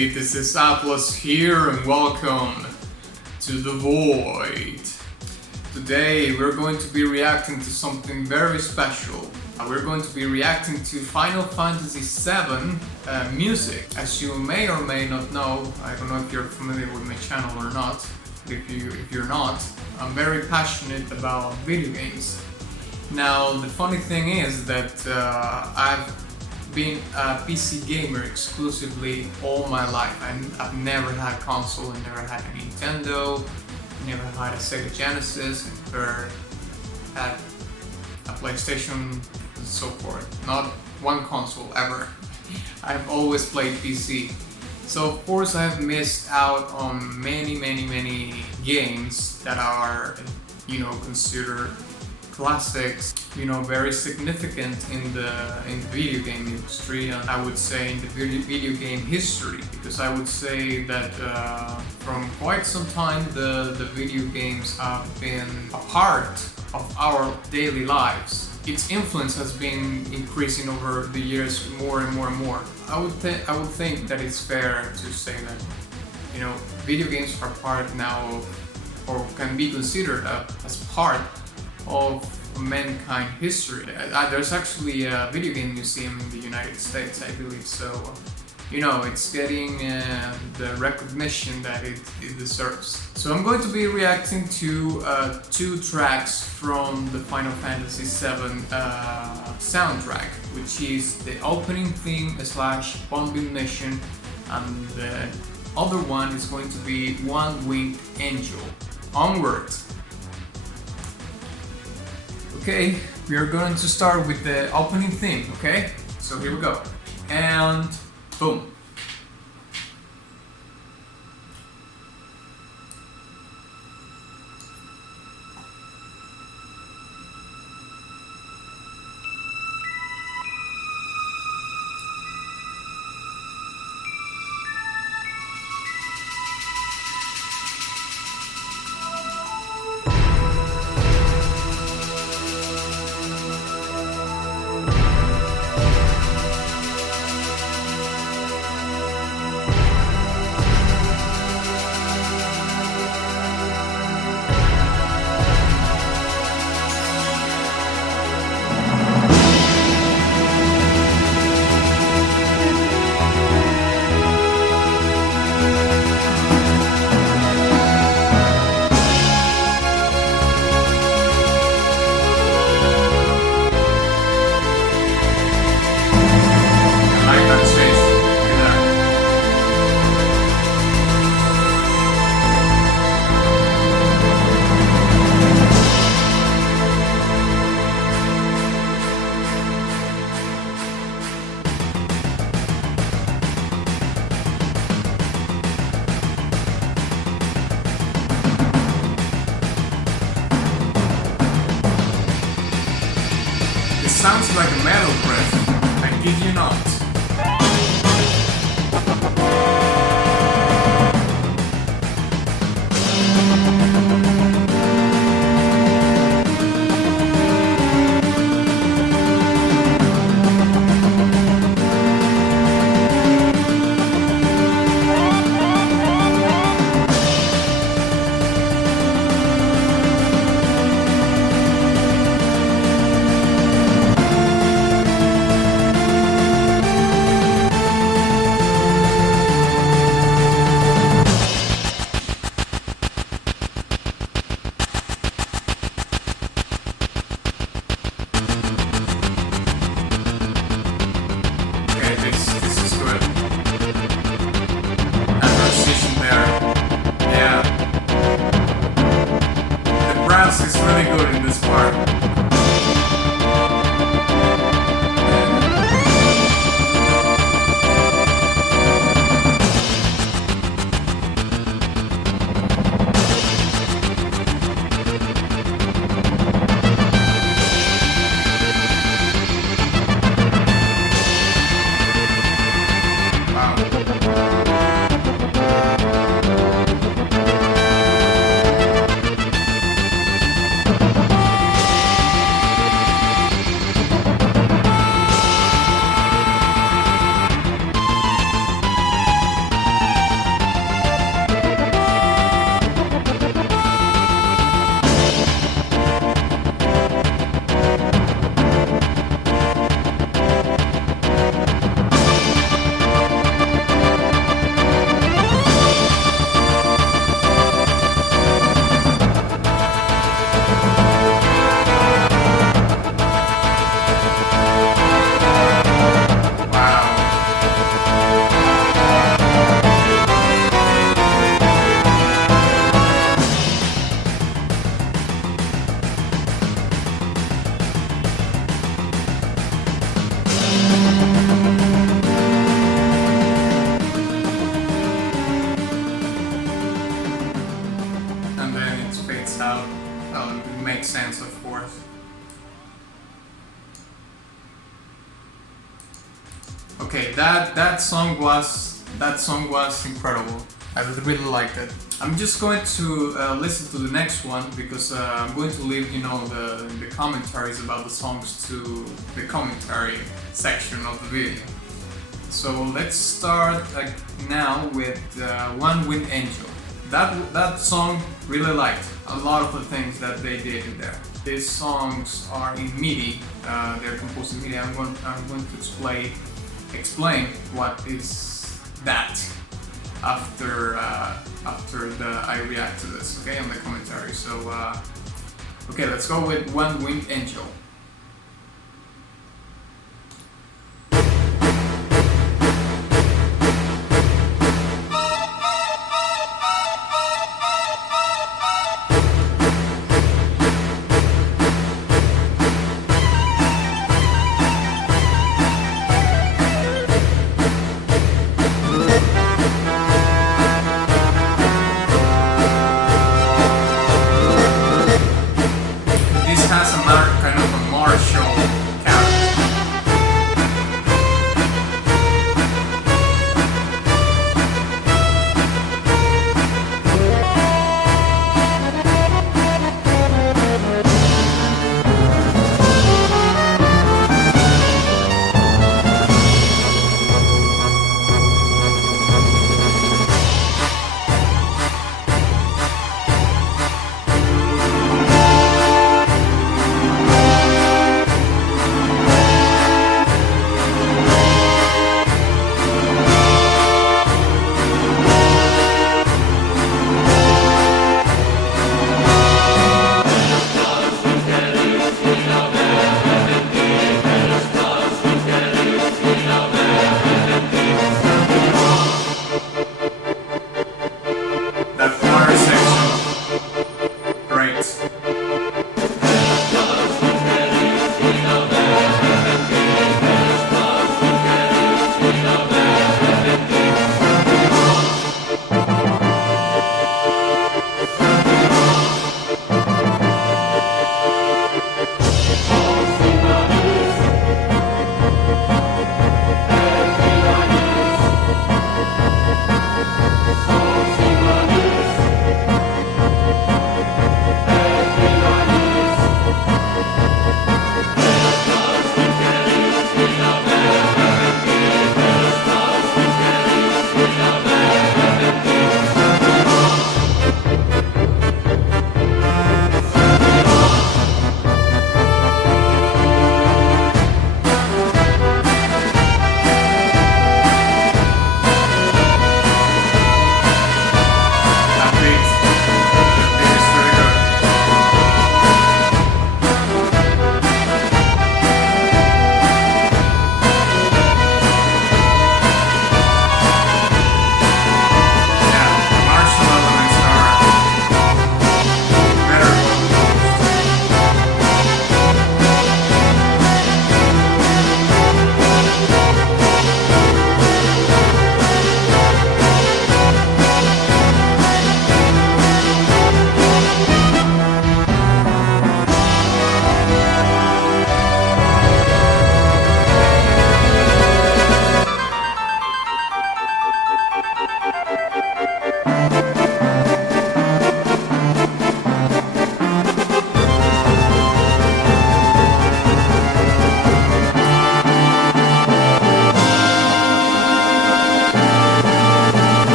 Hey, this is Atlas here and welcome to the Void. Today we're going to be reacting to something very special. We're going to be reacting to Final Fantasy VII music. As you may or may not know, I don't know if you're familiar with my channel or not. If you're not, I'm very passionate about video games. Now the funny thing is that I've been a PC gamer exclusively all my life. I've never had a console, I never had a Nintendo, never had a Sega Genesis, never had a PlayStation and so forth. Not one console ever. I've always played PC. So of course I've missed out on many games that are, considered classics, very significant in the video game industry, and I would say in the video game history, because I would say that from quite some time the video games have been a part of our daily lives. Its influence has been increasing over the years more and more and more. I would think that it's fair to say that video games are part now of, or can be considered as part of mankind history. There's actually a video game museum in the United States, I believe, so it's getting the recognition that it deserves. So I'm going to be reacting to 2 tracks from the Final Fantasy VII soundtrack, which is the opening theme / bombing mission, and the other one is going to be One Winged Angel. Onward! Okay, we are going to start with the opening theme, okay? So here we go. And boom. Sounds like a metal riff, I kid you not. It's really good in this part. nice, of course. Okay, that song was incredible. I really liked it. I'm just going to listen to the next one because I'm going to leave, you know, the commentaries about the songs to the commentary section of the video. So let's start now with One Wind Angel. That song really liked a lot of the things that they did in there. These songs are in MIDI. They're composed in MIDI. I'm going to explain what is that after I react to this, okay, on the commentary. So okay, let's go with One Wind Angel.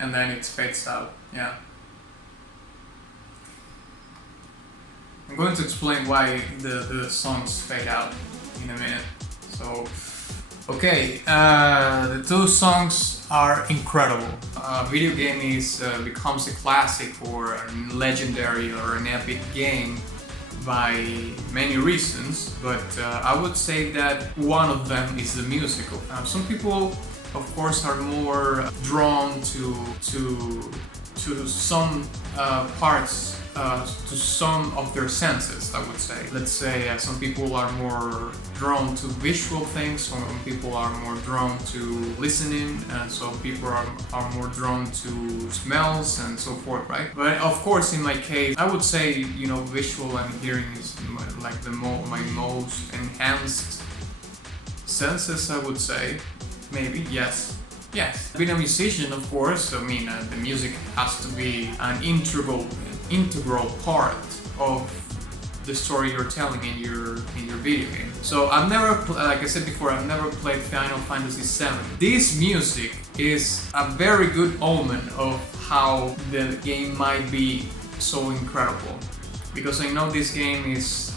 and then it fades out. Yeah. I'm going to explain why the songs fade out in a minute. So, okay, the two songs are incredible. Video game becomes a classic or a legendary or an epic game by many reasons, but I would say that one of them is the musical. Some people, of course, are more drawn to some parts, to some of their senses, I would say. Let's say some people are more drawn to visual things, some people are more drawn to listening, and some people are more drawn to smells and so forth, right? But of course, in my case, I would say, you know, visual and hearing is like my most enhanced senses, I would say. Maybe, yes. Yes. Being a musician, of course, I mean, the music has to be an integral part of the story you're telling in your video game. So I've never, like I said before, I've never played Final Fantasy VII. This music is a very good omen of how the game might be so incredible, because I know this game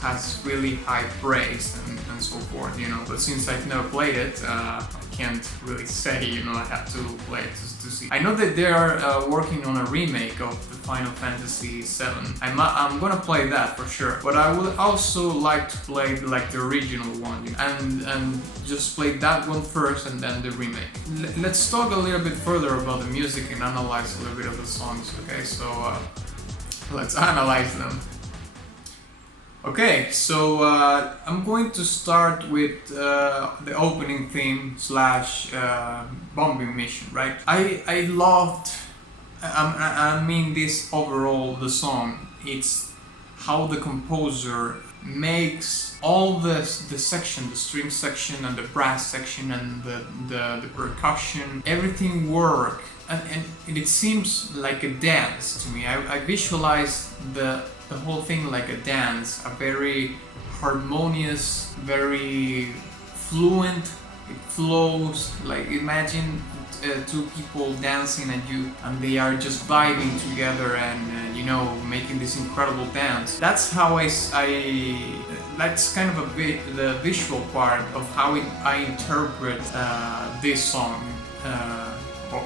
has really high praise and so forth, you know. But since I've never played it, I can't really say, you know. I have to play it to see. I know that they are working on a remake of the Final Fantasy VII. I'm gonna play that for sure. But I would also like to play like the original one, you know, and just play that one first and then the remake. Let's talk a little bit further about the music and analyze a little bit of the songs. Okay, so let's analyze them. Okay, so I'm going to start with the opening theme / bombing mission, right? I loved, I mean this overall, the song. It's how the composer makes all the section, the string section and the brass section and the percussion, everything work. And it seems like a dance to me. I visualize the whole thing like a dance, a very harmonious, very fluent. It flows. Like imagine two people dancing and they are just vibing together and you know, making this incredible dance. That's how that's kind of a bit the visual part of how I interpret this song.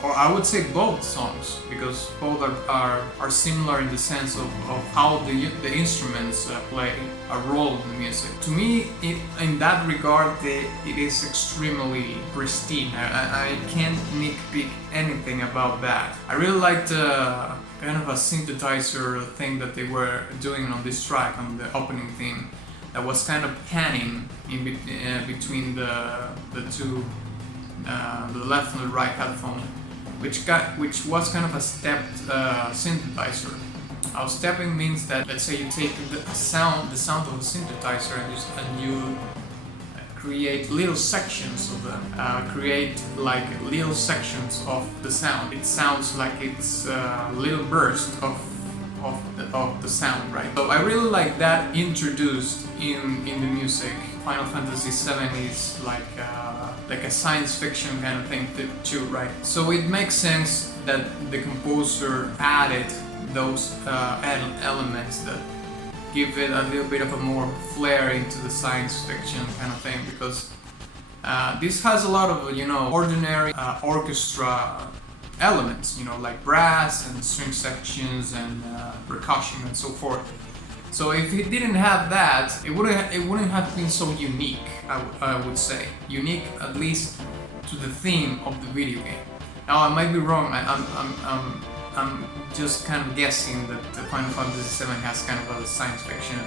Or I would say both songs, because both are similar in the sense of how the instruments play a role in the music. To me, in that regard, it is extremely pristine. I can't nitpick anything about that. I really liked kind of a synthesizer thing that they were doing on this track, on the opening theme, that was kind of panning in between the two. The left and the right headphone, which was kind of a stepped synthesizer. Now, stepping means that, let's say you take the sound of a synthesizer and you create little sections of them, create like little sections of the sound. It sounds like it's a little burst of the sound, right? So I really like that introduced in the music. Final Fantasy VII is like a science fiction kind of thing too, right? So it makes sense that the composer added those elements that give it a little bit of a more flair into the science fiction kind of thing, because this has a lot of, you know, ordinary orchestra elements, you know, like brass and string sections and percussion and so forth. So if it didn't have that, it wouldn't have been so unique. I would say unique, at least to the theme of the video game. Now I might be wrong. I'm just kind of guessing that the Final Fantasy VII has kind of a science fiction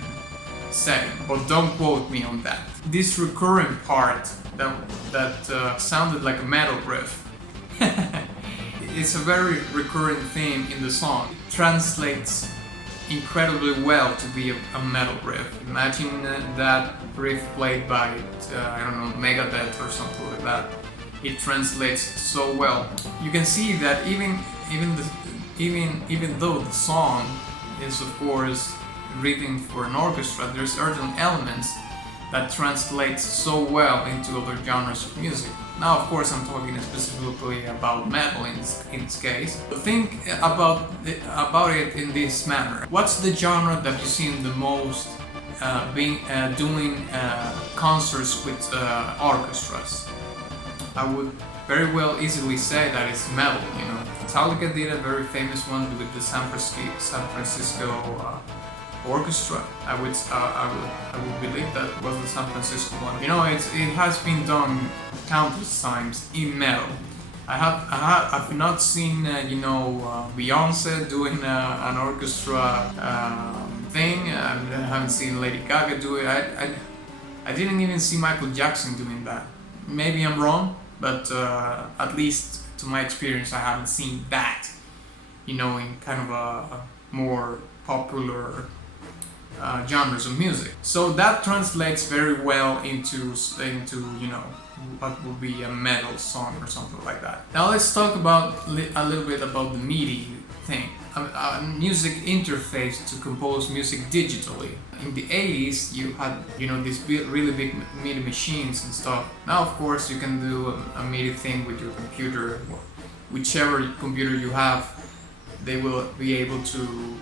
setting, but don't quote me on that. This recurring part that sounded like a metal riff. It's a very recurring theme in the song. It translates incredibly well to be a metal riff. Imagine that riff played by, I don't know, Megadeth or something like that. It translates so well. You can see that even though the song is of course written for an orchestra, there's certain elements that translates so well into other genres of music. Now, of course, I'm talking specifically about metal in this case. Think about it in this manner. What's the genre that you've seen the most doing concerts with orchestras? I would very well easily say that it's metal. You know, Metallica did a very famous one with the San Francisco orchestra. I would believe that was the San Francisco one. You know, it has been done countless times in metal. I've not seen Beyonce doing an orchestra thing. I haven't seen Lady Gaga do it. I didn't even see Michael Jackson doing that. Maybe I'm wrong, but at least to my experience, I haven't seen that. You know, in kind of a more popular genres of music. So that translates very well into you know, what would be a metal song or something like that. Now let's talk about a little bit about the MIDI thing. A music interface to compose music digitally. In the 80s, you had, you know, these really big MIDI machines and stuff. Now, of course, you can do a MIDI thing with your computer. Whichever computer you have, they will be able to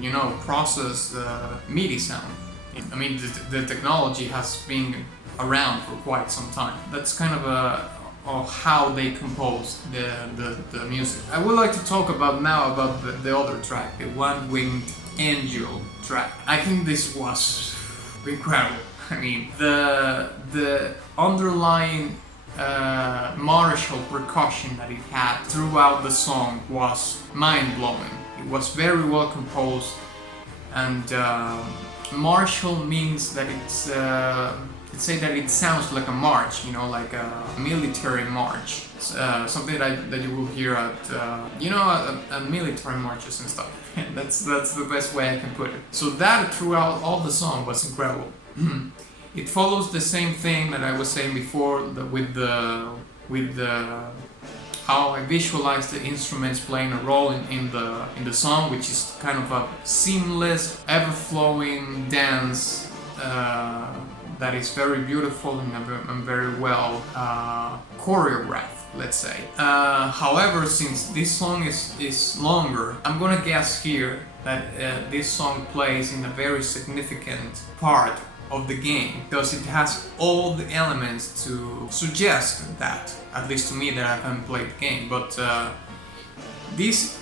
you know, process the MIDI sound. I mean, the technology has been around for quite some time. That's kind of how they compose the music. I would like to talk about now about the other track, the One-Winged Angel track. I think this was incredible. I mean, the underlying martial percussion that it had throughout the song was mind-blowing. It was very well composed, and martial means that it's let's say that it sounds like a march, you know, like a military march, something that you will hear at you know, at military marches and stuff. that's the best way I can put it. So that throughout all the song was incredible. It follows the same thing that I was saying before with the how I visualize the instruments playing a role in the song, which is kind of a seamless, ever-flowing dance that is very beautiful and very well choreographed, let's say. However, since this song is longer, I'm gonna guess here that this song plays in a very significant part of the game, because it has all the elements to suggest that, at least to me that I haven't played the game. But this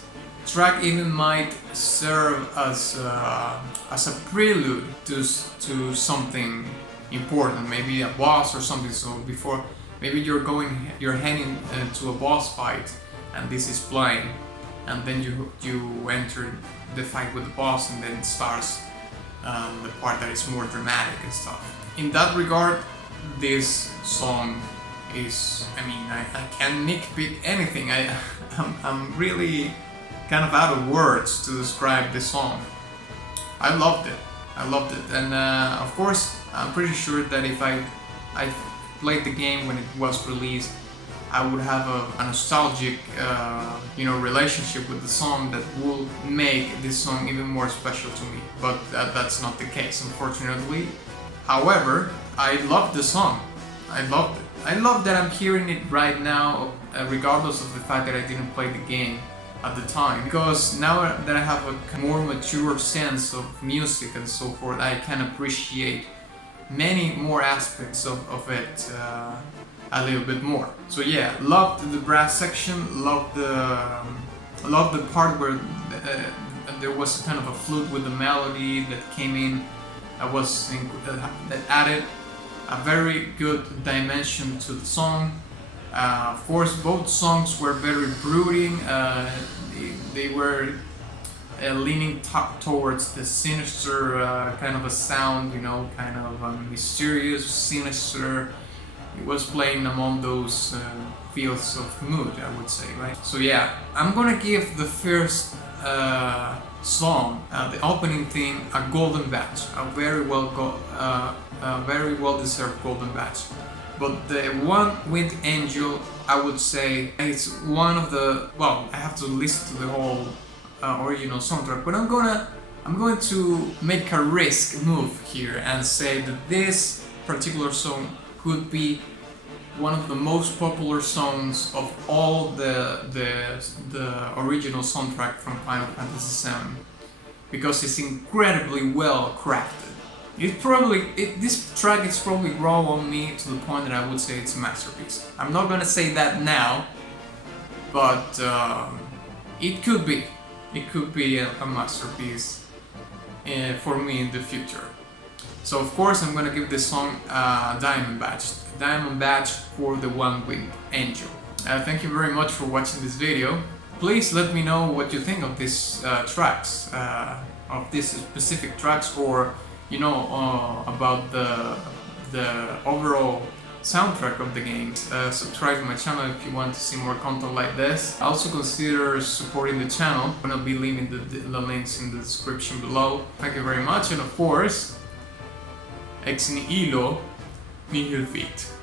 track even might serve as a prelude to something important, maybe a boss or something. So before, maybe you're heading to a boss fight, and this is playing, and then you enter the fight with the boss, and then it starts the part that is more dramatic and stuff. In that regard, this song is, I mean, I can't nitpick anything. I'm really kind of out of words to describe this song. I loved it, and of course, I'm pretty sure that if I played the game when it was released, I would have a nostalgic, you know, relationship with the song that will make this song even more special to me. But that's not the case, unfortunately. However, I love the song. I loved it. I love that I'm hearing it right now, regardless of the fact that I didn't play the game at the time. Because now that I have a more mature sense of music and so forth, I can appreciate many more aspects of it a little bit more. So yeah, loved the brass section, loved the part where there was kind of a flute with the melody that came in, that added a very good dimension to the song. Of course, both songs were very brooding. They were leaning towards the sinister kind of a sound, you know, kind of mysterious, sinister. It was playing among those fields of mood, I would say, right? So yeah, I'm gonna give the first song, the opening theme, a golden badge, a very well deserved golden badge. But the One-Winged Angel, I would say, it's one of the, well, I have to listen to the whole original soundtrack, but I'm going to make a risk move here and say that this particular song could be one of the most popular songs of all the original soundtrack from Final Fantasy VII, because it's incredibly well crafted. This track is probably grown on me to the point that I would say it's a masterpiece. I'm not gonna say that now, but it could be. It could be a masterpiece for me in the future. So of course I'm gonna give this song a diamond badge for the one-winged angel. Thank you very much for watching this video. Please let me know what you think of these tracks, of these specific tracks, or you know, about the overall soundtrack of the games. Subscribe to my channel if you want to see more content like this. Also consider supporting the channel. I'm gonna be leaving the links in the description below. Thank you very much, and of course, ex nihilo nihil fit.